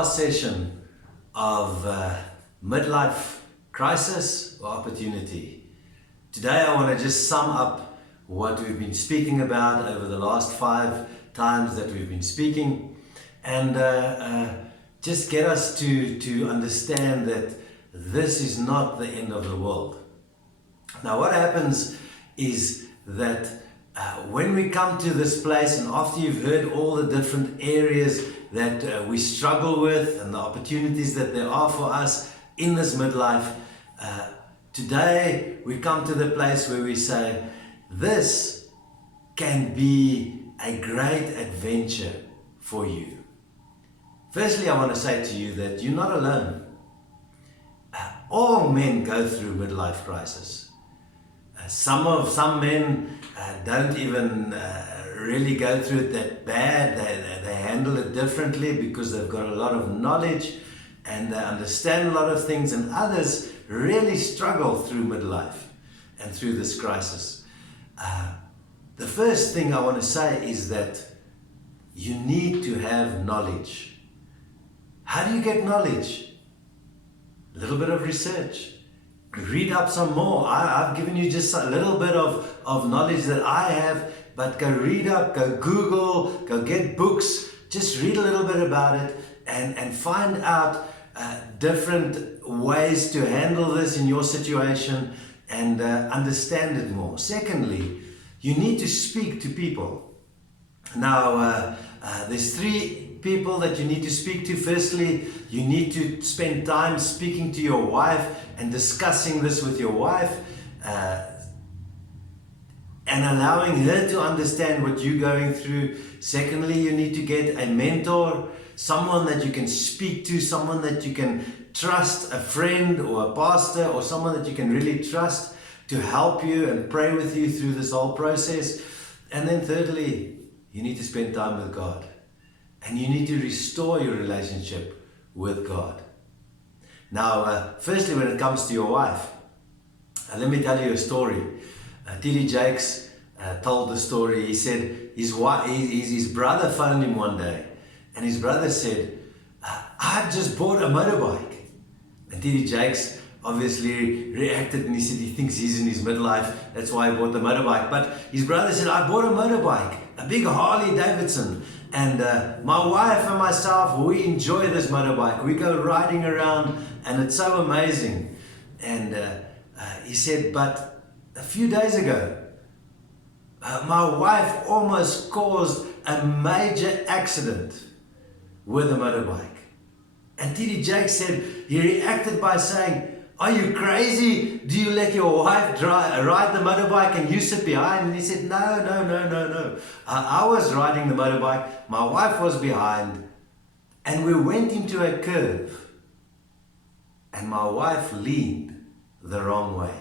last session of midlife crisis or opportunity. Today I want to just sum up what we've been speaking about over the last 5 times that we've been speaking, and just get us to understand that this is not the end of the world. Now what happens is that when we come to this place, and after you've heard all the different areas that we struggle with and the opportunities that there are for us in this midlife, today we come to the place where we say this can be a great adventure for you. Firstly, I want to say to you that you're not alone. All men go through midlife crisis. Some men don't even really go through it that bad. They handle it differently because they've got a lot of knowledge and they understand a lot of things, and others really struggle through midlife and through this crisis. The first thing I want to say is that you need to have knowledge. How do you get knowledge? A little bit of research. Read up some more. I've given you just a little bit of knowledge that I have, but go read up, go Google, go get books, just read a little bit about it and find out different ways to handle this in your situation and understand it more. Secondly, you need to speak to people. Now, there's 3 people that you need to speak to. Firstly, you need to spend time speaking to your wife and discussing this with your wife and allowing her to understand what you're going through. Secondly, you need to get a mentor, someone that you can speak to, someone that you can trust, a friend or a pastor or someone that you can really trust to help you and pray with you through this whole process. And then thirdly, you need to spend time with God. And you need to restore your relationship with God. Now, firstly, when it comes to your wife, let me tell you a story. T.D. Jakes told the story. He said his brother phoned him one day, and his brother said, "I've just bought a motorbike." And T.D. Jakes obviously reacted and he said he thinks he's in his midlife, that's why he bought the motorbike. But his brother said, "I bought a motorbike, a big Harley Davidson. And my wife and myself, we enjoy this motorbike. We go riding around and it's so amazing." And he said, "But a few days ago, my wife almost caused a major accident with a motorbike." And T.D. Jakes said, he reacted by saying, "Are you crazy? Do you let your wife ride the motorbike and you sit behind?" And he said, No. I was riding the motorbike, my wife was behind, and we went into a curve, and my wife leaned the wrong way."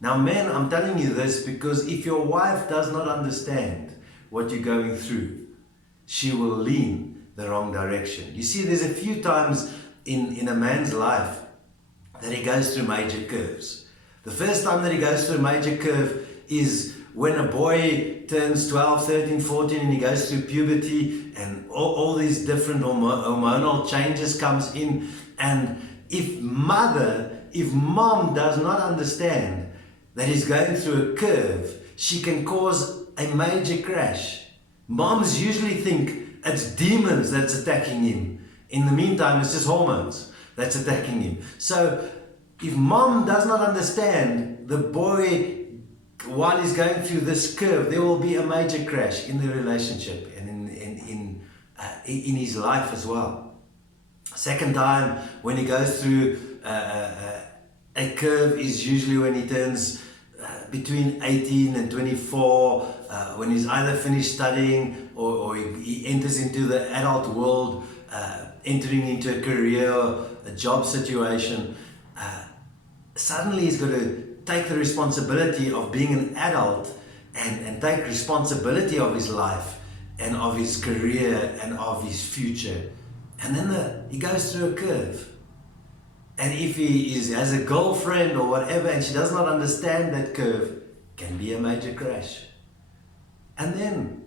Now men, I'm telling you this because if your wife does not understand what you're going through, she will lean the wrong direction. You see, there's a few times in a man's life that he goes through major curves. The first time that he goes through a major curve is when a boy turns 12, 13, 14 and he goes through puberty and all these different hormonal changes comes in. And if mom does not understand that he's going through a curve, she can cause a major crash. Moms usually think it's demons that's attacking him. In the meantime, it's just hormones that's attacking him. So if mom does not understand the boy while he's going through this curve, there will be a major crash in the relationship and in his life as well. Second time when he goes through a curve is usually when he turns between 18 and 24, when he's either finished studying or he enters into the adult world, entering into a career, a job situation. Suddenly he's got to take the responsibility of being an adult and take responsibility of his life and of his career and of his future. And then he goes through a curve. And if he has a girlfriend or whatever and she does not understand that curve, can be a major crash. And then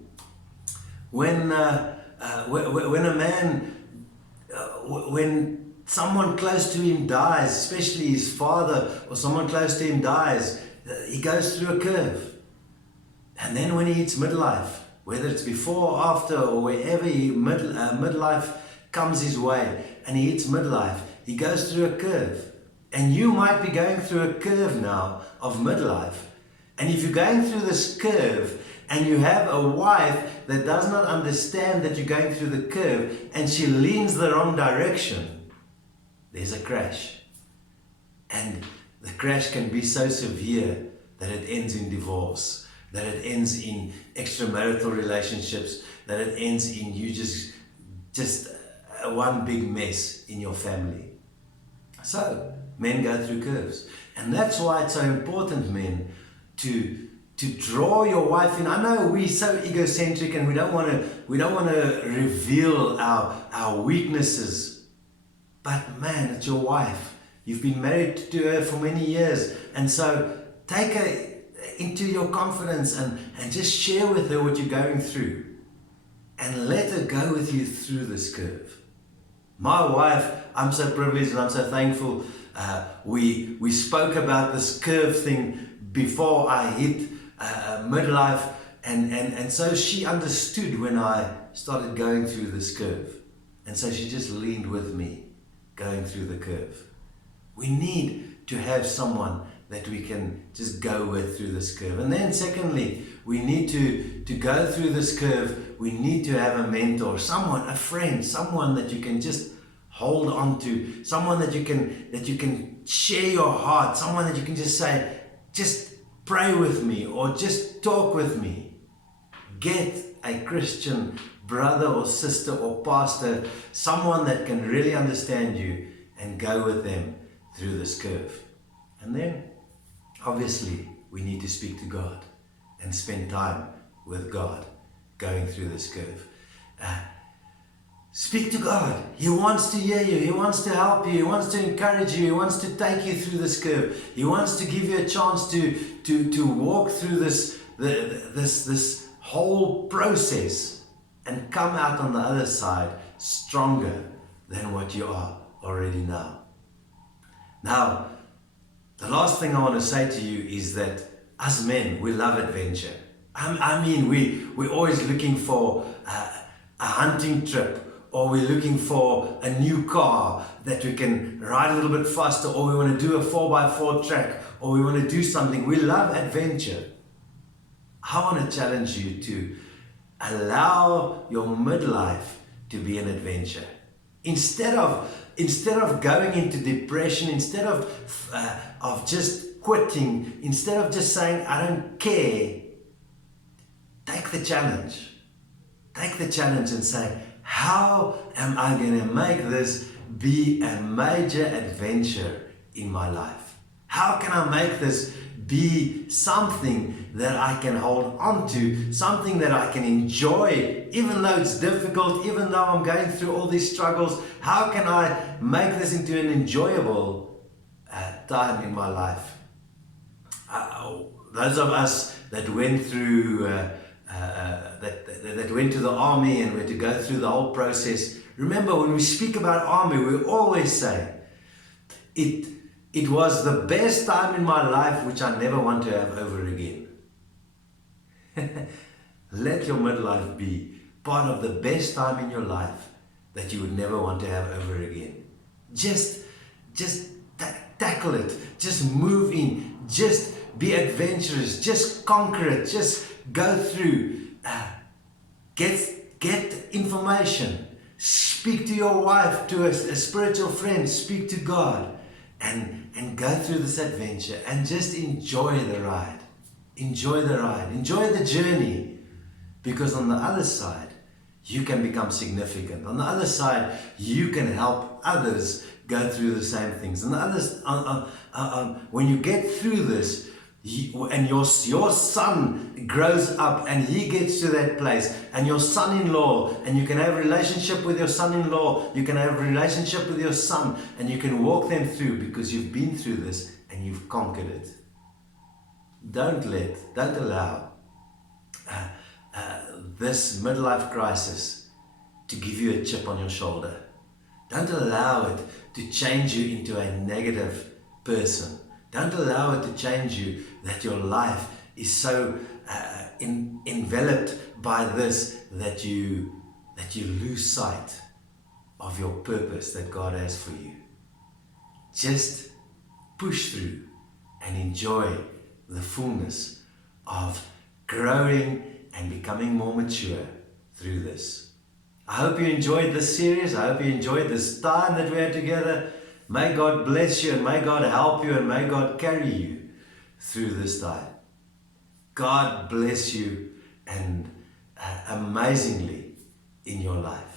when a man When someone close to him dies, especially his father or someone close to him dies, he goes through a curve. And then when he hits midlife, whether it's before or after or wherever midlife comes his way and he hits midlife, he goes through a curve. And you might be going through a curve now of midlife. And if you're going through this curve and you have a wife that does not understand that you're going through the curve and she leans the wrong direction, there's a crash. And the crash can be so severe that it ends in divorce, that it ends in extramarital relationships, that it ends in you just one big mess in your family. So, men go through curves. And that's why it's so important, men, to draw your wife in. I know we're so egocentric and we don't want to reveal our weaknesses. But man, it's your wife. You've been married to her for many years. And so take her into your confidence and just share with her what you're going through. And let her go with you through this curve. My wife, I'm so privileged and I'm so thankful. We spoke about this curve thing before I hit midlife, and so she understood when I started going through this curve. And so she just leaned with me going through the curve. We need to have someone that we can just go with through this curve. And then secondly, we need to go through this curve. We need to have a mentor, someone, a friend, someone that you can just hold on to, someone that you can share your heart, someone that you can just say, just pray with me or just talk with me. Get a Christian brother or sister or pastor, someone that can really understand you, and go with them through this curve. And then obviously we need to speak to God and spend time with God going through this curve. Speak to God. He wants to hear you. He wants to help you. He wants to encourage you. He wants to take you through this curve. He wants to give you a chance to walk through this whole process and come out on the other side stronger than what you are already now. Now, the last thing I want to say to you is that us men, we love adventure. I mean, we're always looking for a hunting trip, or we're looking for a new car that we can ride a little bit faster, or we want to do a 4x4 track, or we want to do something. We love adventure. I want to challenge you to allow your midlife to be an adventure. Instead of going into depression, instead of just quitting, instead of just saying, I don't care, take the challenge. Take the challenge and say, how am I going to make this be a major adventure in my life? How can I make this be something that I can hold on to, something that I can enjoy, even though it's difficult, even though I'm going through all these struggles? How can I make this into an enjoyable time in my life? Those of us that went through that went to the army and were to go through the whole process. Remember, when we speak about army, we always say, it was the best time in my life which I never want to have over again. Let your midlife be part of the best time in your life that you would never want to have over again. Just tackle it. Just move in. Just be adventurous. Just conquer it. Just go through. Get information. Speak to your wife, to a spiritual friend. Speak to God. And go through this adventure and just enjoy the ride. Enjoy the ride. Enjoy the journey. Because on the other side, you can become significant. On the other side, you can help others go through the same things. And the others, when you get through this, and your son grows up and he gets to that place, and your son-in-law, and you can have a relationship with your son-in-law, you can have a relationship with your son, and you can walk them through because you've been through this and you've conquered it. Don't allow this midlife crisis to give you a chip on your shoulder, Don't allow it to change you into a negative person. Don't allow it to change you that your life is so enveloped by this that you lose sight of your purpose that God has for you. Just push through and enjoy the fullness of growing and becoming more mature through this. I hope you enjoyed this series. I hope you enjoyed this time that we had together. May God bless you and may God help you and may God carry you through this time. God bless you and amazingly in your life.